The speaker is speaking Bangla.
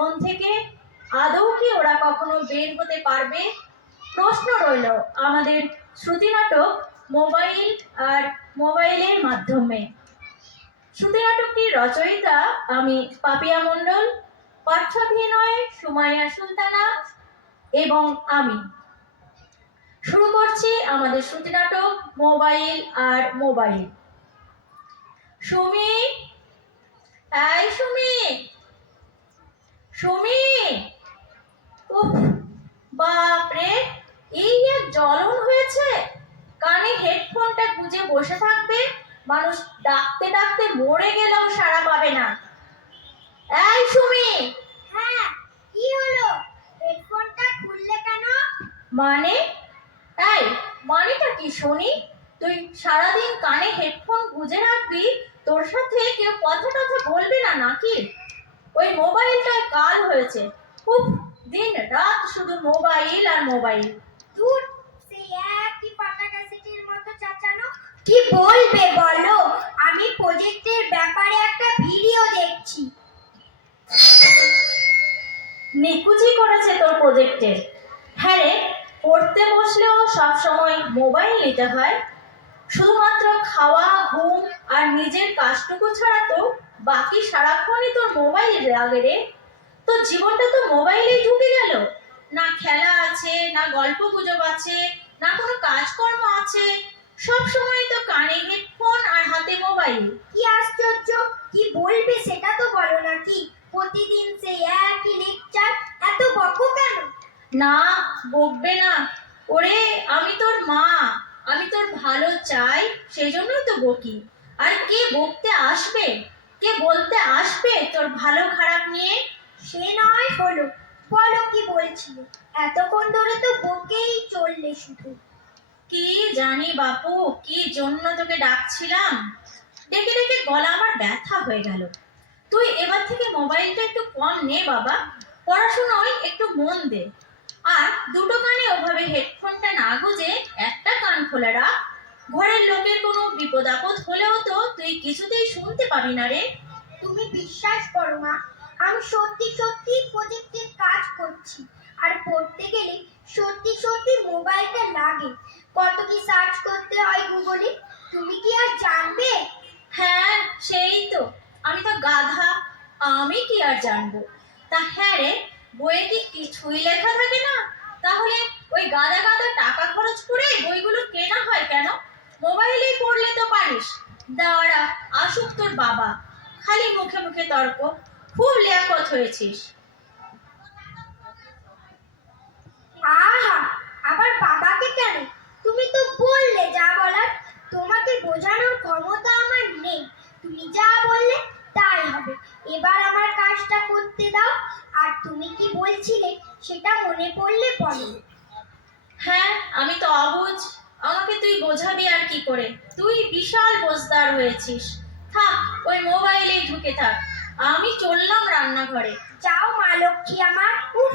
জীবন থেকে? আদৌ কি ওরা কখনো বের হতে পারবে? প্রশ্ন রইল আমাদের শ্রুতিনাটক মোবাইল আর মোবাইলের মাধ্যমে। শ্রুতিনাটকটির রচয়িতা আমি পাপিয়া মণ্ডল, পাঠ্যাভিনয়ে সুমাইয়া সুলতানা এবং আমি। শুরু করছি আমাদের শ্রুতিনাটক মোবাইল আর মোবাইল। সুমি, এই সুমি, সুমি, উফ বাপরে, এই এক জ্বলন হয়েছে। কানে হেডফোনটা গুঁজে বসে থাকবে, মানুষ ডাকতে ডাকতে মরে গেলেও সাড়া পাবে না। এই সুমি। হ্যাঁ, কি হলো? হেডফোনটা খুললে কেন? মানে? এই মানেটা কি শুনি? তুই সারাদিন কানে হেডফোন গুঁজে রাখবি, তোর সাথে কেউ কথা টথা বলবে না নাকি? ওই মোবাইলটায় কাল হয়েছে। উফ, দিন রাত শুধু মোবাইল আর মোবাইল। ধুর, সেই একই পাটা ক্যাসেটের মতো চাচানো। কি বলবে বলো? আমি প্রজেক্টের ব্যাপারে একটা ভিডিও দেখছি। নিকুচি করেছে তোর প্রজেক্টের। হ্যাঁ রে, পড়তে বসলেও সবসময় মোবাইল নিতে হয়। শুধুমাত্র খাওয়া, ঘুম আর নিজের কাজটুকু ছাড়া তো বাকি সারাক্ষণই তোর মোবাইল লাগে রে। তোর জীবনটা তো মোবাইলেই ঢুকে গেল। না খেলা আছে, না গল্প গুজব আছে, না কোনো কাজকর্ম আছে। সব সময় তো কানে হেডফোন আর হাতে মোবাইল। কি আশ্চর্য! কি বলবে সেটা তো বলো নাকি? প্রতিদিন সেই একই লেকচার, এত বকো কেন? না, বকবে না। ওরে, আমি তোর মা, আমি তোর ভালো চাই, সেই জন্যই তো বকি। আর কে বকতে আসবে, কে বলতে আসবে তোর ভালো খারাপ নিয়ে? সে নয় হলো, বলো কি বলছিলে? এতক্ষণ ধরে তো বকেই চললে শুধু। কি জানি বাপু, কি জন্য তোকে ডাকছিলাম। ডেকে ডেকে গলা আমার ব্যথা হয়ে গেল। তুই এবার থেকে মোবাইলটা একটু কম নে বাবা, পড়াশোনায় একটু মন দে। আর দুটো কানে ওভাবে হেডফোনটা না গুঁজে একটা কান খোলা রাখ। ঘরের লোকের কোনো বিপদ আপদ হলেও তো তুই কিছুতেই শুনতে পাবি না রে। তুমি বিশ্বাস করো মা, আমি সত্যি সত্যি প্রজেক্টের কাজ করছি। আর পড়তে গেলে সত্যি সত্যি মোবাইলটা লাগে। কত কি সার্চ করতে হয় গুগলে, তুমি কি আর জানবে? হ্যাঁ, সেই তো, আমি তো গাধা, আমি কি আর জানবো। তা হ্যাঁ রে, বইয়ে কি কিছুই লেখা থাকে না? তাহলে ওই গাদা গাদা টাকা খরচ করে বইগুলো কেনা হয় কেন? মোবাইলেই পড়লে তো পারিস। দাঁড়া, আসুক তোর বাবা। খালি মুখে মুখে তর্ক, খুব লিয়াকত হয়েছিস। আহা, আবার বাবাকে কেন? তুমি তো বললে যা বলার। তোমাকে বোঝানোর ক্ষমতা আমার নেই। তুমি যা বললে তাই হবে। এবার আমার কাজটা করতে দাও। আর তুমি কি বলছিলে সেটা মনে পড়লে বলো। হ্যাঁ, আমি তো অবুঝ, আমাকে তুই বোঝাবি আর কি করে? তুই বিশাল বোঝদার হয়েছিস। থাক, ওই মোবাইলেই ঢুকে থাক, আমি চললাম রান্নাঘরে। যাও মা লক্ষ্মী আমার। উফ,